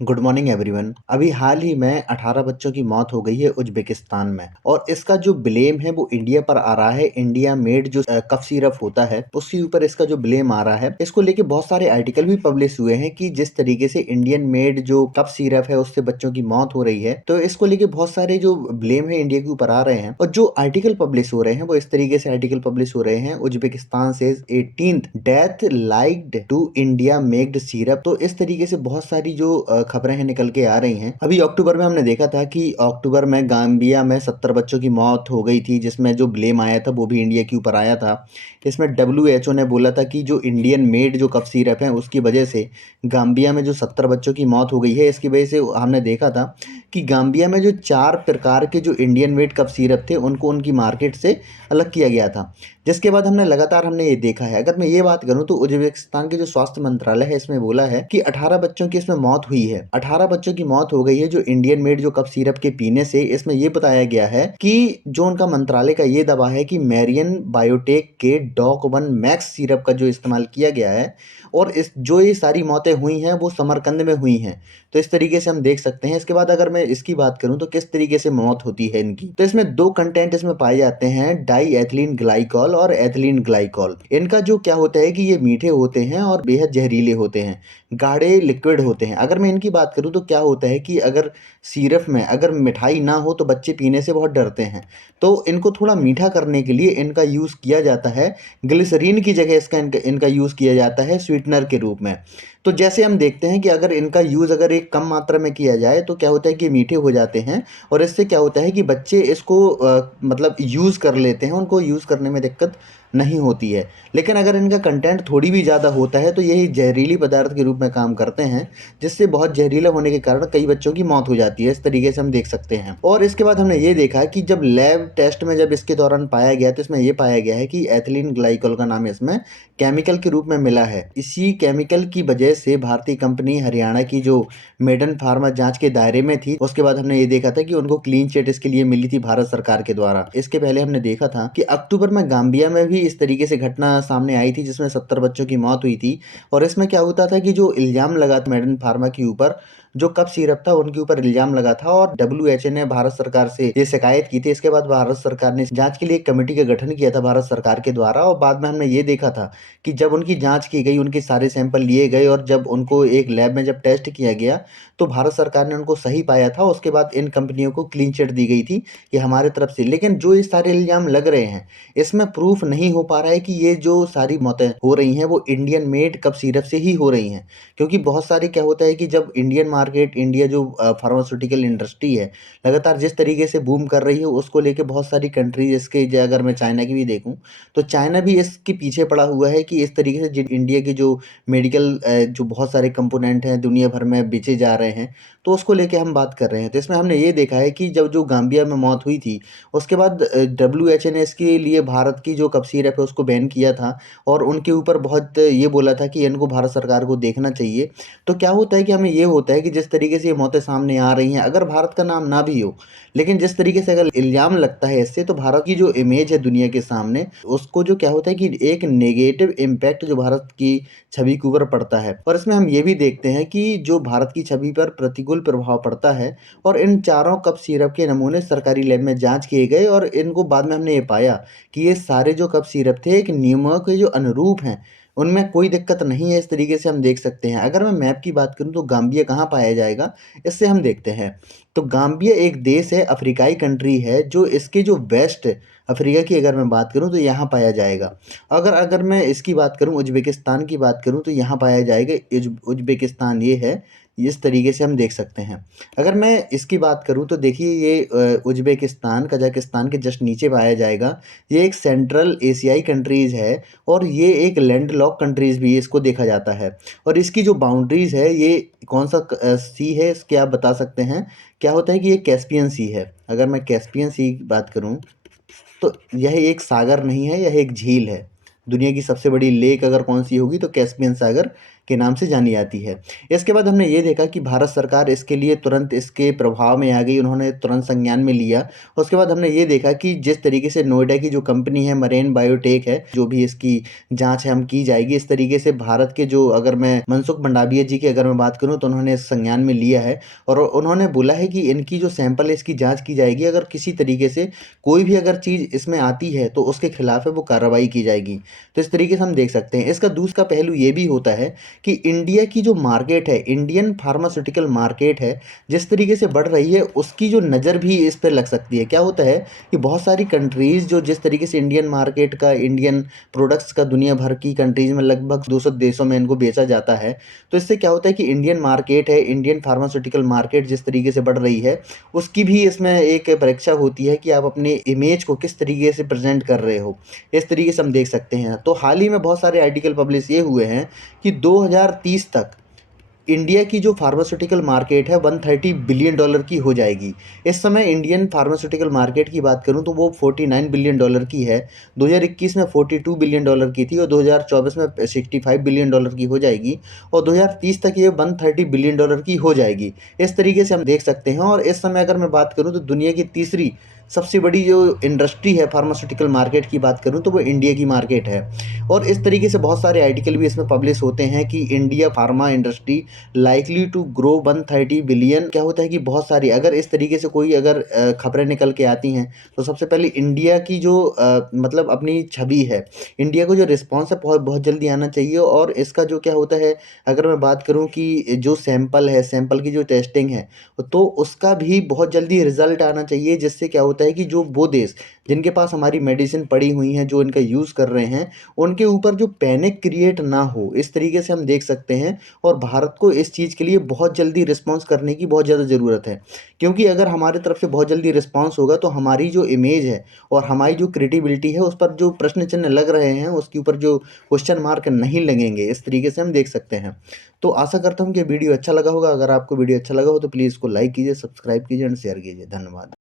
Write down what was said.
Good morning everyone. अभी हाल ही में 18 बच्चों की मौत हो गई है उज्बेकिस्तान में, और इसका जो ब्लेम है वो इंडिया पर आ रहा है। इंडिया मेड जो कफ सिरप होता है उसके ऊपर इसका जो ब्लेम आ रहा है, इसको लेके बहुत सारे आर्टिकल भी पब्लिश हुए हैं कि जिस तरीके से इंडियन मेड जो कफ सिरप है उससे बच्चों की मौत हो रही है, तो इसको लेके बहुत सारे जो ब्लेम है इंडिया के ऊपर आ रहे हैं। और जो आर्टिकल पब्लिश हो रहे हैं वो इस तरीके से आर्टिकल पब्लिश हो रहे हैं, उज्बेकिस्तान से 18th death linked to India made syrup. तो इस तरीके से बहुत सारी जो खबरें हैं निकल के आ रही हैं। अभी अक्टूबर में हमने देखा था कि अक्टूबर में गाम्बिया में 70 बच्चों की मौत हो गई थी, जिसमें जो ब्लेम आया था वो भी इंडिया के ऊपर आया था। इसमें WHO ने बोला था कि जो इंडियन मेड जो कफ सिरप है उसकी वजह से गाम्बिया में जो 70 बच्चों की मौत हो गई है, इसकी वजह से हमने देखा था कि गाम्बिया में जो 4 प्रकार के जो इंडियन मेड कफ सिरप थे उनको उनकी मार्केट से अलग किया गया था। जिसके बाद हमने ये देखा है। अगर मैं ये बात करूं तो उज्बेकिस्तान के जो स्वास्थ्य मंत्रालय है इसमें बोला है कि 18 बच्चों की इसमें मौत हुई है। 18 बच्चों की मौत हो गई है जो इंडियन मेड जो कफ सिरप के पीने से। इसमें ये बताया गया है कि जो उनका मंत्रालय का ये दावा है कि मेरियन बायोटेक के डॉक वन मैक्स सिरप का जो इस्तेमाल किया गया है, और इस जो ये सारी मौतें हुई हैं वो समरकंद में हुई हैं। तो इस तरीके से हम देख सकते हैं। इसके बाद अगर मैं इसकी बात करूं तो किस तरीके से मौत होती है इनकी, तो इसमें दो कंटेंट इसमें पाए जाते हैं, डाई एथिलीन ग्लाइकॉल और एथिलीन ग्लाइकॉल। इनका जो क्या होता है कि ये मीठे होते हैं और बेहद जहरीले होते हैं, गाढ़े लिक्विड होते हैं। अगर मैं इनकी बात करूं तो क्या होता है कि अगर सिरप में अगर मिठाई ना हो तो बच्चे पीने से बहुत डरते हैं। तो इनको थोड़ा मीठा करने के लिए इनका यूज़ किया जाता है। ग्लिसरीन की जगह इनका यूज़ किया जाता है स्वीटनर के रूप में। तो जैसे हम देखते हैं कि अगर इनका यूज़ अगर एक कम मात्रा में किया जाए तो क्या होता है कि मीठे हो जाते हैं, और इससे क्या होता है कि बच्चे इसको मतलब यूज़ कर लेते हैं, उनको यूज़ करने में दिक्कत नहीं होती है। लेकिन अगर इनका कंटेंट थोड़ी भी ज़्यादा होता है तो यही जहरीली पदार्थ के रूप में काम करते हैं, जिससे बहुत जहरीला होने के कारण कई बच्चों की मौत हो जाती है। इस तरीके से हम देख सकते हैं। और इसके बाद हमने ये देखा कि जब लैब टेस्ट में जब इसके दौरान पाया गया तो इसमें ये पाया गया है कि एथिलीन ग्लाइकॉल का नाम इसमें केमिकल के रूप में मिला है। इसी केमिकल की वजह से भारतीय कंपनी हरियाणा की जो मेडन फार्मा जांच के दायरे में थी, उसके बाद हमने ये देखा था कि उनको क्लीन चिट इसके लिए मिली थी भारत सरकार के द्वारा। इसके पहले हमने देखा था कि अक्टूबर में गाम्बिया में भी इस तरीके से घटना सामने आई थी जिसमें 70 बच्चों की मौत हुई थी। और इसमें क्या होता था कि जो इल्जाम लगा था मेडन फार्मा के ऊपर, जो कफ सिरप था उनके ऊपर इल्जाम लगा था, और WHO ने भारत सरकार से ये शिकायत की थी। इसके बाद भारत सरकार ने जांच के लिए एक कमेटी का गठन किया था भारत सरकार के द्वारा, और बाद में हमने ये देखा था कि जब उनकी जांच की गई, उनके सारे सैंपल लिए गए और जब उनको एक लैब में जब टेस्ट किया गया तो भारत सरकार ने उनको सही पाया था। उसके बाद इन कंपनियों को क्लीन चिट दी गई थी कि हमारे तरफ से। लेकिन जो ये सारे इल्जाम लग रहे हैं इसमें प्रूफ नहीं हो पा रहा है कि ये जो सारी मौतें हो रही हैं वो इंडियन मेड कफ सिरप से ही हो रही हैं। क्योंकि बहुत सारे क्या होता है कि जब इंडियन मार्केट, इंडिया जो फार्मास्यूटिकल इंडस्ट्री है लगातार जिस तरीके से बूम कर रही है, उसको लेके बहुत सारी कंट्रीज इसके अगर मैं चाइना की भी देखूं तो चाइना भी इसके पीछे पड़ा हुआ है कि इस तरीके से जिन इंडिया की जो मेडिकल जो बहुत सारे कंपोनेंट हैं दुनिया भर में बेचे जा रहे हैं, तो उसको लेके हम बात कर रहे हैं। तो इसमें हमने ये देखा है कि जब जो गाम्बिया में मौत हुई थी उसके बाद WHO ने इसके लिए भारत की जो कफ सिरप है उसको बैन किया था, और उनके ऊपर बहुत ये बोला था कि इनको भारत सरकार को देखना चाहिए। तो क्या होता है कि हमें ये होता है कि जिस तरीके से ये मौतें सामने आ रही हैं, अगर भारत का नाम ना भी हो, लेकिन जिस तरीके से अगर इल्जाम लगता है इससे, तो भारत की जो इमेज है दुनिया के सामने, उसको जो क्या होता है कि एक नेगेटिव इम्पैक्ट जो भारत की छवि के ऊपर पड़ता है। और इसमें हम ये भी देखते हैं कि जो भारत की छवि पर प्रतिकूल प्रभाव पड़ता है। और इन चारों कप सिरप के नमूने सरकारी लैब में जांच किए गए, और इनको बाद में हमने ये पाया कि ये सारे जो कप सिरप थे एक नियमों के जो अनुरूप हैं, उनमें कोई दिक्कत नहीं है। इस तरीके से हम देख सकते हैं। अगर मैं मैप की बात करूं तो गाम्बिया कहाँ पाया जाएगा, इससे हम देखते हैं। तो गाम्बिया एक देश है, अफ्रीकाई कंट्री है, जो इसके जो वेस्ट अफ्रीका की अगर मैं बात करूं तो यहाँ पाया जाएगा। अगर अगर मैं इसकी बात करूं, उज्बेकिस्तान की बात करूं, तो यहाँ पाया जाएगा। उज्बेकिस्तान ये है। इस तरीके से हम देख सकते हैं। अगर मैं इसकी बात करूं तो देखिए ये उज्बेकिस्तान कजाकिस्तान के जस्ट नीचे पाया जाएगा। ये एक सेंट्रल एशियाई कंट्रीज़ है, और ये एक लैंड लॉक कंट्रीज़ भी इसको देखा जाता है। और इसकी जो बाउंड्रीज़ है ये कौन सा सी है, इसके आप बता सकते हैं। क्या होता है कि ये कैस्पियन सी है। अगर मैं कैस्पियन सी की बात करूं तो यह एक सागर नहीं है, यह एक झील है। दुनिया की सबसे बड़ी लेक अगर कौन सी होगी तो कैस्पियन सागर के नाम से जानी जाती है। इसके बाद हमने ये देखा कि भारत सरकार इसके लिए तुरंत इसके प्रभाव में आ गई, उन्होंने तुरंत संज्ञान में लिया। उसके बाद हमने ये देखा कि जिस तरीके से नोएडा की जो कंपनी है मरेन बायोटेक है, जो भी इसकी जाँच है हम की जाएगी, इस तरीके से भारत के जो, अगर मैं मनसुख मंडाविया जी की अगर मैं बात करूँ, तो उन्होंने इस संज्ञान में लिया है और उन्होंने बोला है कि इनकी जो सैंपल है इसकी जाँच की जाएगी। अगर किसी तरीके से कोई भी अगर चीज़ इसमें आती है तो उसके खिलाफ है वो कार्रवाई की जाएगी। तो इस तरीके से हम देख सकते हैं। इसका दूसरा पहलू ये भी होता है कि इंडिया की जो मार्केट है, इंडियन फार्मास्यूटिकल मार्केट है, जिस तरीके से बढ़ रही है उसकी जो नज़र भी इस पे लग सकती है। क्या होता है कि बहुत सारी कंट्रीज़ जो जिस तरीके से इंडियन मार्केट का, इंडियन प्रोडक्ट्स का दुनिया भर की कंट्रीज़ में लगभग 200 देशों में इनको बेचा जाता है। तो इससे क्या होता है कि इंडियन मार्केट है, इंडियन फार्मास्यूटिकल मार्केट जिस तरीके से बढ़ रही है, उसकी भी इसमें एक परीक्षा होती है कि आप अपने इमेज को किस तरीके से प्रेज़ेंट कर रहे हो। इस तरीके से हम देख सकते हैं। तो हाल ही में बहुत सारे आर्टिकल पब्लिश ये हुए हैं कि 2030 तक इंडिया की जो फार्मास्यूटिकल मार्केट है 130 बिलियन डॉलर की हो जाएगी। इस समय इंडियन फार्मास्यूटिकल मार्केट की बात करूँ तो वो 49 बिलियन डॉलर की है। 2021 में 42 बिलियन डॉलर की थी और 2024 में 65 बिलियन डॉलर की हो जाएगी और 2030 तक ये 130 बिलियन डॉलर की हो जाएगी। इस तरीके से हम देख सकते हैं और इस समय अगर मैं बात करूँ तो दुनिया की तीसरी सबसे बड़ी जो इंडस्ट्री है फार्मास्यूटिकल मार्केट की बात करूँ तो वो इंडिया की मार्केट है। और इस तरीके से बहुत सारे आर्टिकल भी इसमें पब्लिश होते हैं कि India pharma industry likely to grow 130 billion. क्या होता है कि बहुत सारी अगर इस तरीके से कोई अगर खबरें निकल के आती हैं तो सबसे पहले इंडिया की जो मतलब अपनी छवि है, इंडिया को जो रिस्पॉन्स है बहुत बहुत जल्दी आना चाहिए। और इसका जो क्या होता है, अगर मैं बात करूं कि जो सैंपल है, सैंपल की जो टेस्टिंग है, तो उसका भी बहुत जल्दी रिजल्ट आना चाहिए, जिससे क्या होता है कि जो वो देश जिनके पास हमारी मेडिसिन पड़ी हुई हैं, जो इनका यूज़ कर रहे हैं, उनके ऊपर जो पैनिक क्रिएट ना हो, इस तरीके से हम देख सकते हैं। और भारत को इस चीज़ के लिए बहुत जल्दी रिस्पॉन्स करने की बहुत ज़्यादा ज़रूरत है, क्योंकि अगर हमारी तरफ से बहुत जल्दी रिस्पॉन्स होगा तो हमारी जो इमेज है और हमारी जो क्रेडिबिलिटी है उस पर जो प्रश्न चिन्ह लग रहे हैं उसके ऊपर जो क्वेश्चन मार्क नहीं लगेंगे। इस तरीके से हम देख सकते हैं। तो आशा करता हूँ कि वीडियो अच्छा लगा होगा। अगर आपको वीडियो अच्छा लगा हो तो प्लीज़ इसको लाइक कीजिए, सब्सक्राइब कीजिए एंड शेयर कीजिए। धन्यवाद।